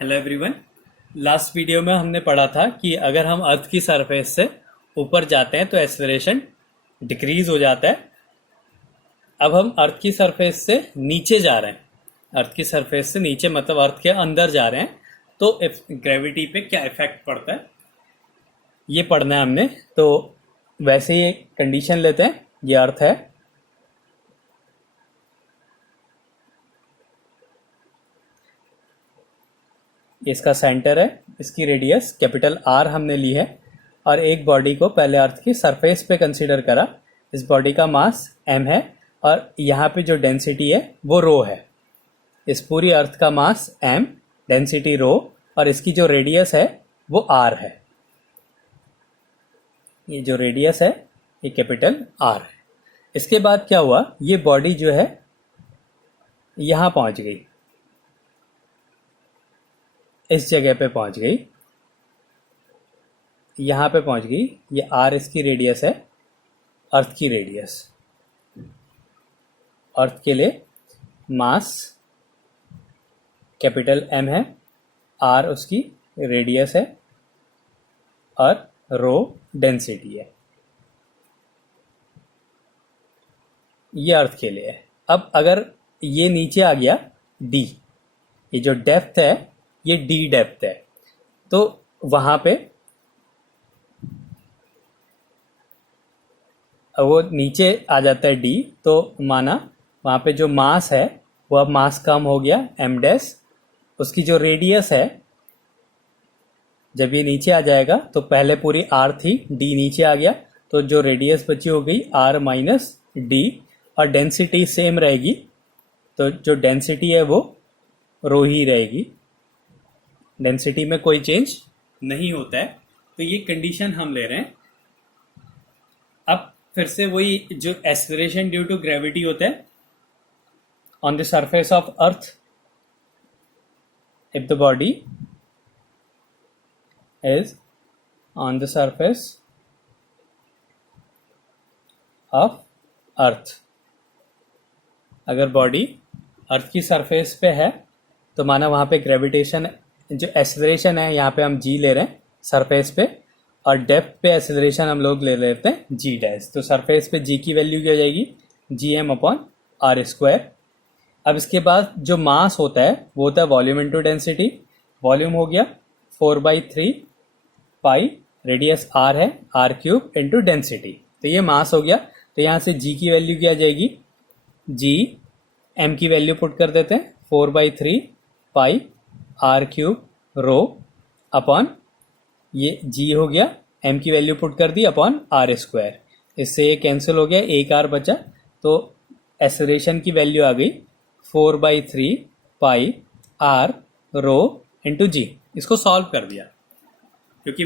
Hello everyone. Last video में हमने पढ़ा था कि अगर हम अर्थ की सरफेस से ऊपर जाते हैं तो एक्सेलरेशन डिक्रीज हो जाता है। अब हम अर्थ की सरफेस से नीचे जा रहे हैं, अर्थ की सरफेस से नीचे मतलब अर्थ के अंदर जा रहे हैं, तो ग्रेविटी पे क्या इफेक्ट पड़ता है ये पढ़ना है हमने। तो वैसे ही कंडीशन लेते हैं, ये अर्थ है, इसका सेंटर है, इसकी रेडियस कैपिटल आर हमने ली है, और एक बॉडी को पहले अर्थ की सरफेस पे कंसीडर करा। इस बॉडी का मास m है और यहाँ पे जो डेंसिटी है वो रो है। इस पूरी अर्थ का मास m, डेंसिटी रो, और इसकी जो रेडियस है वो r है। ये जो रेडियस है ये कैपिटल r है। इसके बाद क्या हुआ, ये बॉडी जो है यहाँ पहुँच गई, इस जगह पे पहुँच गई, यहाँ पे पहुँच गई। ये r इसकी रेडियस है, अर्थ की रेडियस। अर्थ के लिए मास कैपिटल M है, r उसकी रेडियस है, और रो डेंसिटी है। ये अर्थ के लिए है। अब अगर ये नीचे आ गया d, ये जो डेप्थ है ये d डेप्थ है, तो वहां पे वो नीचे आ जाता है d, तो माना वहां पे जो मास है वो अब मास कम हो गया m डैश। उसकी जो रेडियस है, जब ये नीचे आ जाएगा तो पहले पूरी r थी, d नीचे आ गया, तो जो रेडियस बची हो गई r माइनस d, और डेंसिटी सेम रहेगी, तो जो डेंसिटी है वो रो ही रहेगी। डेंसिटी में कोई चेंज नहीं होता है। तो ये कंडीशन हम ले रहे हैं। अब फिर से वही जो एक्सेलरेशन ड्यू टू ग्रेविटी होता है on the surface of earth, if the body is on the surface of earth, अगर बॉडी अर्थ की सरफेस पे है तो माना वहाँ पे ग्रेविटेशन, जो एक्सेलरेशन है यहाँ पे हम g ले रहे हैं सरफेस पे, और डेप्थ पे एक्सेलरेशन हम लोग ले लेते हैं g डैश। तो सरफेस पे g की वैल्यू क्या हो जाएगी, gm अपॉन r स्क्वायर। अब इसके बाद जो मास होता है वो होता है वॉल्यूम इंटू डेंसिटी। वॉल्यूम हो गया 4/3 पाई, रेडियस r है, r क्यूब इंटू डेंसिटी, तो ये मास हो गया। तो यहाँ से g की वैल्यू क्या आ जाएगी, g m की वैल्यू पुट कर देते हैं 4/3 pi r cube rho upon, ये g हो गया, m की वैल्यू पुट कर दी अपॉन r स्क्वायर। इससे ये कैंसिल हो गया, एक r बचा, तो एक्सेलरेशन की वैल्यू आ गई 4/3 पाई r रो इंटू जी। इसको सॉल्व कर दिया, क्योंकि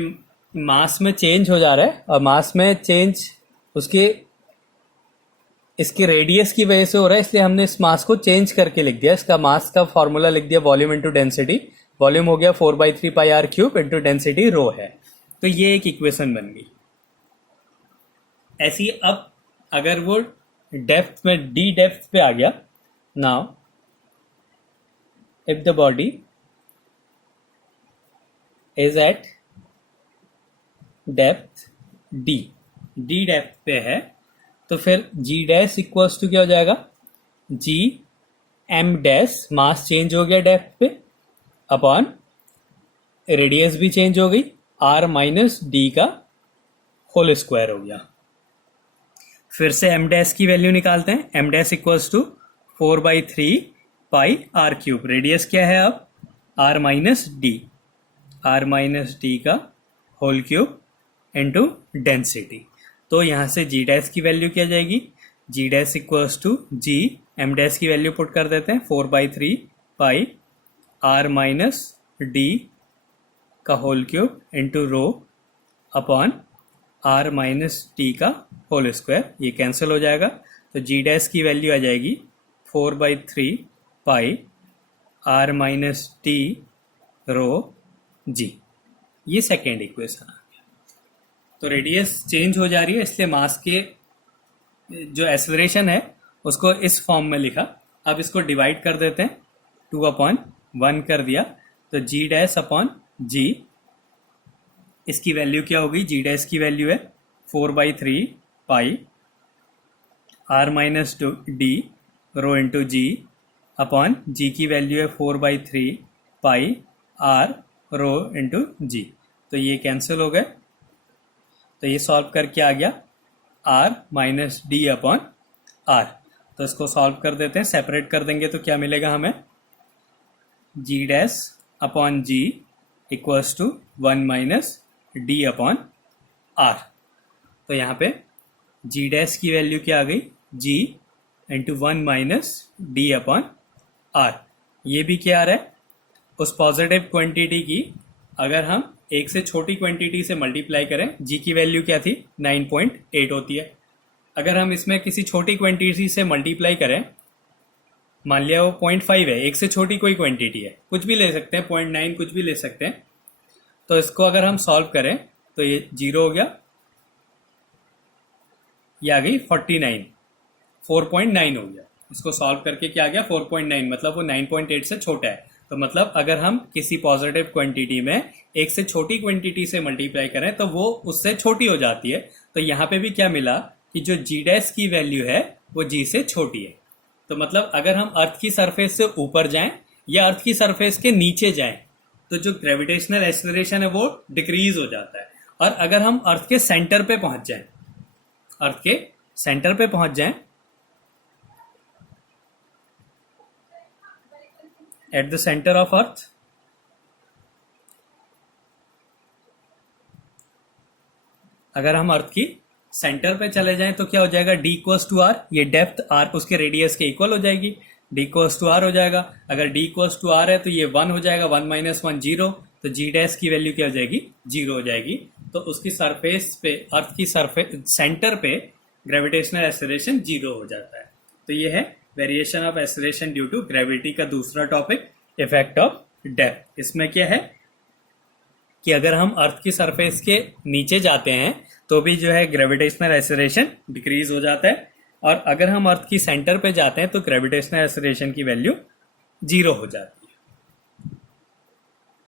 मास में चेंज हो जा रहा है, और मास में चेंज उसके इसके रेडियस की वजह से हो रहा है, इसलिए हमने इस मास को चेंज करके लिख दिया। इसका मास का फॉर्मूला लिख दिया वॉल्यूम इंटू डेंसिटी। वॉल्यूम हो गया 4/3 pi r cube into density rho है। तो ये एक इक्वेशन बन गई। ऐसी अब अगर वो डेप्थ में d डेप्थ पे आ गया, now if the body is at depth d, d depth पे है, तो फिर g डैश इक्वल्स टू क्या हो जाएगा, g m dash, mass change हो गया डेप्थ पे, अपॉन रेडियस भी चेंज हो गई, r माइनस डी का होल स्क्वायर हो गया। फिर से m डैश की वैल्यू निकालते हैं, m dash equals to 4/3 pi r cube, radius क्या है अब r माइनस डी का होल क्यूब इंटू डेंसिटी। तो यहाँ से g डैश की वैल्यू क्या जाएगी, g dash equals to g, m dash की वैल्यू पुट कर देते हैं 4/3 पाई r माइनस डी का whole cube into rho upon r minus D का होल स्क्वायर। ये कैंसिल हो जाएगा, तो g डैश की वैल्यू आ जाएगी 4/3 pi r minus D rho g। ये सेकेंड इक्वेशन आ गया। तो रेडियस चेंज हो जा रही है, इसलिए मास के जो एक्सेलरेशन है उसको इस फॉर्म में लिखा। अब इसको डिवाइड कर देते हैं, 2/1 कर दिया, तो जी डैश अपॉन जी, इसकी वैल्यू क्या होगी? जी डैश की वैल्यू है 4/3 pi R minus D rho into G upon G की वैल्यू है 4/3 पाई आर रो इंटू जी। तो ये कैंसिल हो गए, तो ये सॉल्व करके आ गया R minus D upon R. तो इसको सॉल्व कर देते हैं, सेपरेट कर देंगे तो क्या मिलेगा हमें? G dash upon G equals to 1 minus D upon R. तो यहाँ पे जी डैश की वैल्यू क्या आ गई? G into 1 minus D upon R. ये भी क्या आ रहा है? उस पॉजिटिव क्वांटिटी की अगर हम एक से छोटी क्वांटिटी से मल्टीप्लाई करें, जी की वैल्यू क्या थी? 9.8 होती है। अगर हम इसमें किसी छोटी क्वांटिटी से मल्टीप्लाई करें, मान लिया वो 0.5 है, एक से छोटी कोई क्वांटिटी है, कुछ भी ले सकते हैं, 0.9 कुछ भी ले सकते हैं। तो इसको अगर हम सॉल्व करें तो ये 0 हो गया, ये आ गई 49, 4.9 हो गया। इसको सॉल्व करके क्या आ गया? 4.9, मतलब वो 9.8 से छोटा है। तो मतलब अगर हम किसी पॉजिटिव क्वांटिटी में एक से छोटी क्वांटिटी से मल्टीप्लाई करें तो वो उससे छोटी हो जाती है। तो यहाँ पे भी क्या मिला कि जो जी डैश की वैल्यू है वो जी से छोटी है। तो मतलब अगर हम अर्थ की सरफेस से ऊपर जाएं या अर्थ की सरफेस के नीचे जाएं तो जो ग्रेविटेशनल एक्सेलरेशन है वो डिक्रीज हो जाता है। और अगर हम अर्थ के सेंटर पे पहुंच जाएं, अर्थ के सेंटर पे पहुंच जाएं, at the centre of earth, अगर हम अर्थ की सेंटर पे चले जाएं तो क्या हो जाएगा? डी इक्वल्स टू आर, ये डेप्थ आर उसके रेडियस के इक्वल हो जाएगी, डी इक्वल्स टू आर हो जाएगा। अगर डी इक्वल्स टू आर है तो ये 1 हो जाएगा, 1 माइनस 1 0। तो जी डैश की वैल्यू क्या हो जाएगी? 0 हो जाएगी। तो उसकी सरफेस पे, अर्थ की सरफेस सेंटर पे ग्रेविटेशनल एक्सेलरेशन 0 हो जाता है। तो ये है variation of acceleration due to gravity का दूसरा टॉपिक, इफेक्ट ऑफ डेप्थ। इसमें क्या है कि अगर हम अर्थ की सरफेस के नीचे जाते हैं तो भी जो है ग्रेविटेशनल एक्सेलरेशन डिक्रीज हो जाता है, और अगर हम अर्थ की सेंटर पे जाते हैं तो ग्रेविटेशनल एक्सेलरेशन की वैल्यू 0 हो जाती है।